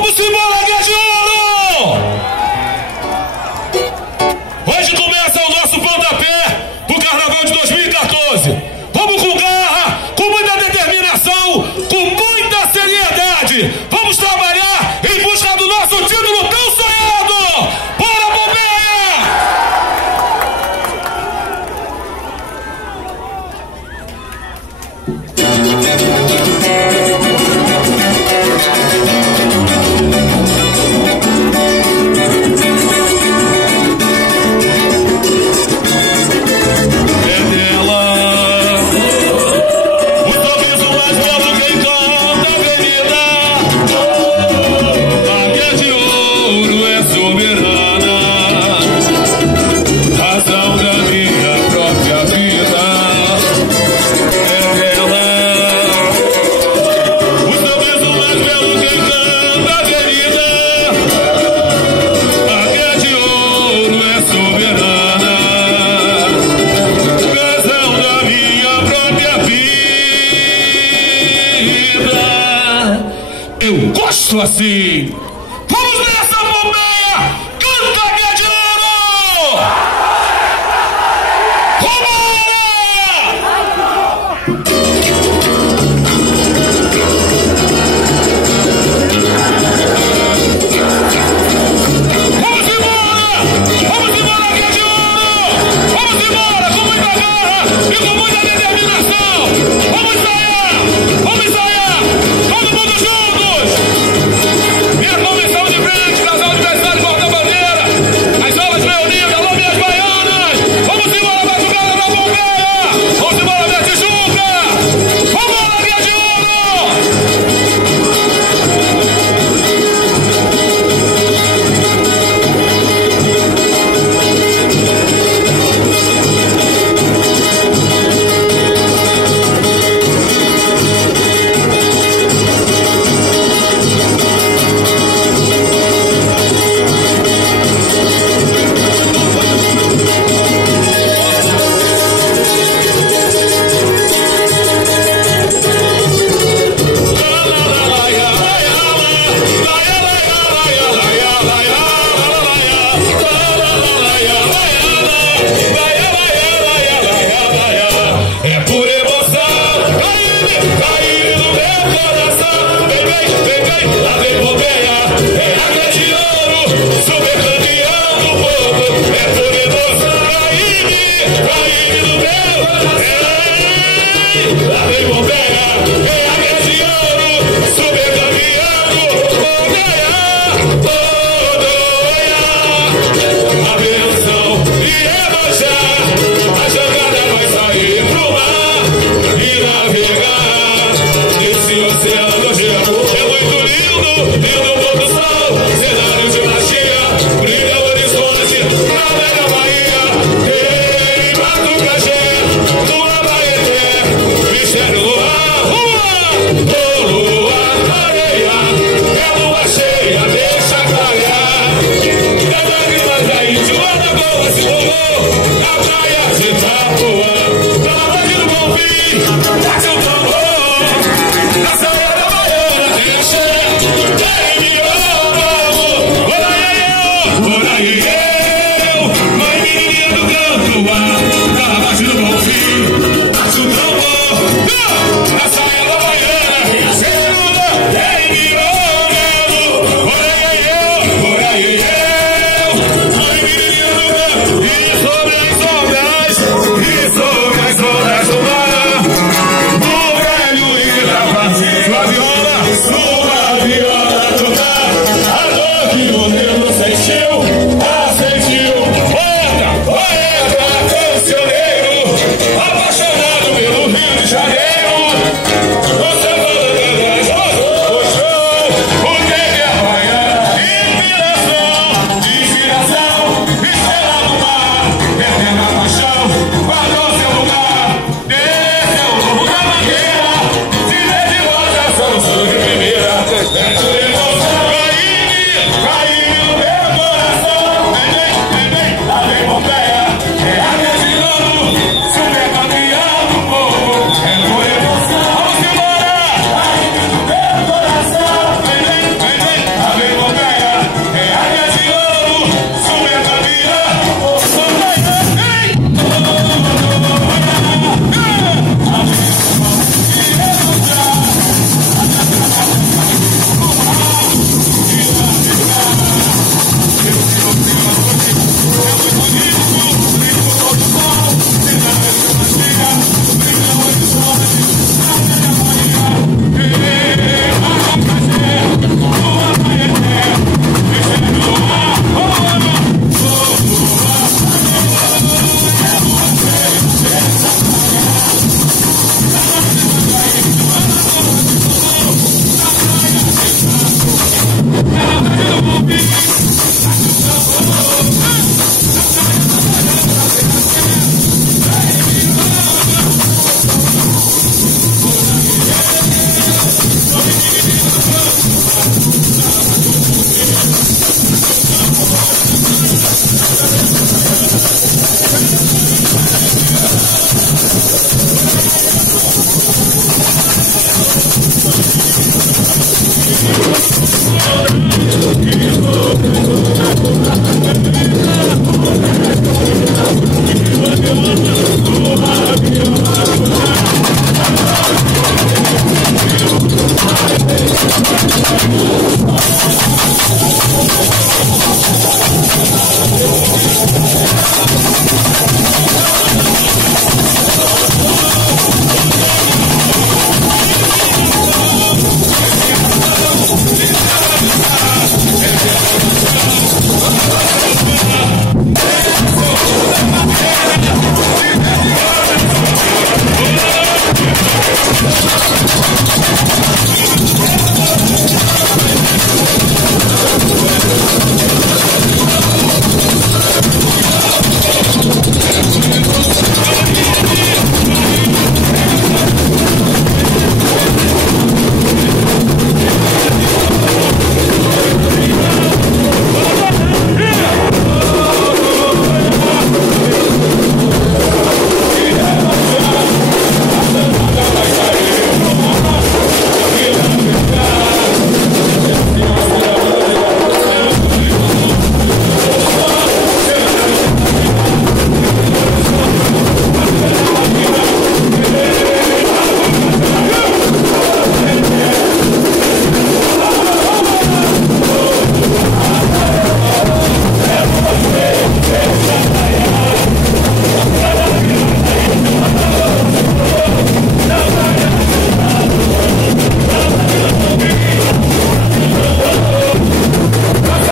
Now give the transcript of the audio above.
Vamos embora, Guia de Ouro! Hoje começa o nosso pontapé pro Carnaval de 2014. Vamos com garra, com muita determinação, com muita seriedade. Vamos trabalhar em busca do nosso título tão sonhado. Bora, Bombeia! Eu gosto assim. Vamos nessa, Bombeia! Canta, Guia de Ouro! Vambora! Vamos embora! Vamos embora, Guia de Ouro! Vamos embora com muita garra e com muita determinação! Vamos ensaiar! Vamos ensaiar! Todo mundo juntos! Minha comissão de frente, casal de verdade, porta-bandeira, as aulas reunidas, alô minhas baianas, vamos embora, batucada da Bombeia, vamos embora, Bete Juca, vamos embora, Guia de Suaviola!